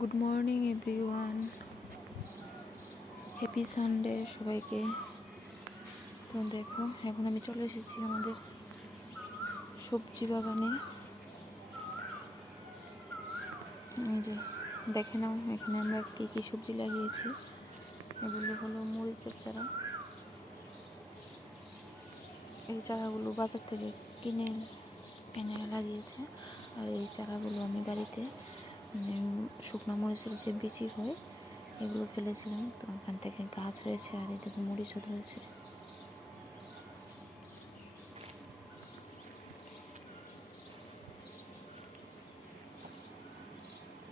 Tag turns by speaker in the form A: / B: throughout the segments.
A: Good morning everyone happy Sunday সবাইকে। তো দেখো, এখন আমি চলে এসেছি আমাদের সবজি বাগানে। যে, দেখে নাও, এখানে আমরা কী কী সবজি লাগিয়েছি। এগুলো হলো মরিচের চারা। এই চারাগুলো বাজার থেকে কিনে এনে লাগিয়েছে। আর এই চারাগুলো আমি বাড়িতে শুকনো মরিচের যে বিচি হয় এগুলো ফেলেছিলাম। তো ওখান থেকে গাছ হয়েছে আর এদিকে মরিচও ধরেছে।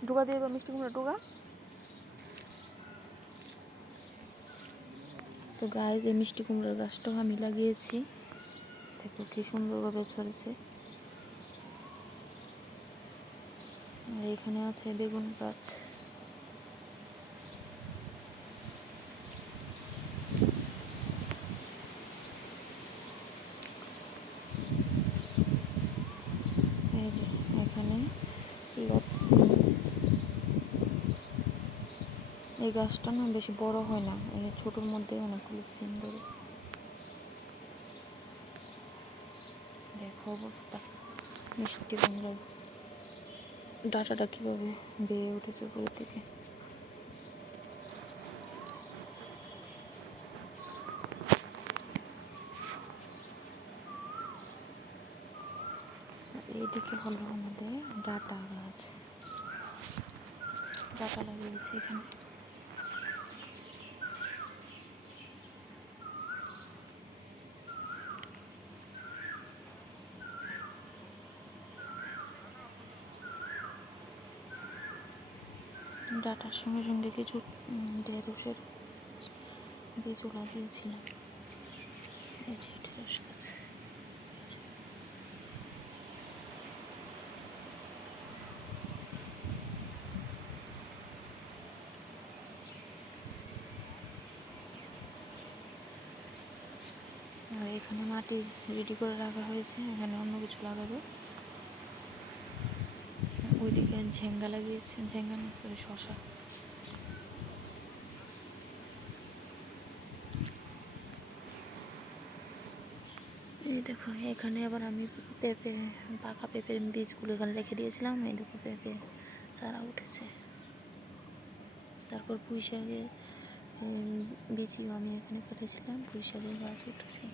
A: ঢোকা দিয়ে মিষ্টি কুমড়া ঢোকা। তো গায়ে যে মিষ্টি কুমড়ার গাছটাও আমি লাগিয়েছি। দেখো কি সুন্দরভাবে ছড়েছে। এখানে আছে বেগুন গাছ। এই এখানে এই গাছটা না বেশি বড় হয় না, এই ছোটোর মধ্যে অনেকগুলো সিম ধরে। দেখো অবস্থা। মিষ্টি কুমড়া ডাটাটা কীভাবে? বেড়ে উঠেছে উপরের থেকে এইদিকে হলো আমাদের ডাটা গাছ ডাটা লাগিয়েছে এখানে। ডাটার সঙ্গে সঙ্গে কিছু ঢেঁড়সের বীজও লাগিয়েছিলাম এই আর এখানে মাটি রেডি করে রাখা হয়েছে, এখানে অন্য কিছু লাগাবে। ওইদিকে ঝেঙ্গা লাগিয়েছে, ঝেঙ্গা না সরি শশা এই দেখো, এখানে আবার আমি পেঁপে, পাকা পেঁপের বীজগুলো এখানে রেখে দিয়েছিলাম। এই দেখো, পেঁপে চারা উঠেছে। তারপর পুঁই শাকের বীজও আমি এখানে ফেলেছিলাম। পুঁই শাকের গাছ উঠেছে।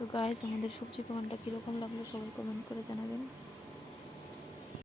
A: তো গাইজ আমাদের সবজি বাগানটা কীরকম লাগল সবাই কমেন্ট করে জানাবেন।